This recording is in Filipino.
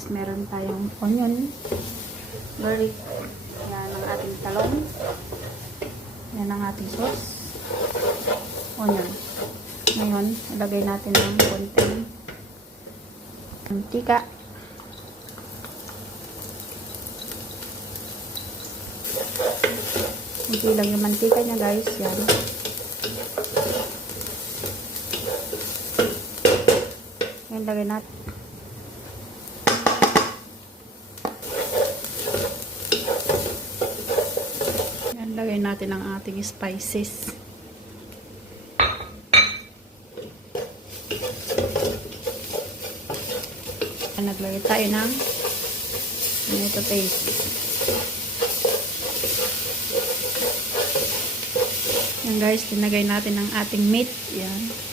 guys, meron tayong onion, garlic, yan ang ating talong, yan ang ating sauce, onion. Ngayon, ilagay natin ng konting mantika. Kunti lang yung mantika niya guys, yan. Yan, lagay natin. Yan, lagay natin ang ating spices. Yan, naglagay tayo ng tomato paste. Yan guys, tinagay natin ang ating meat. Yan.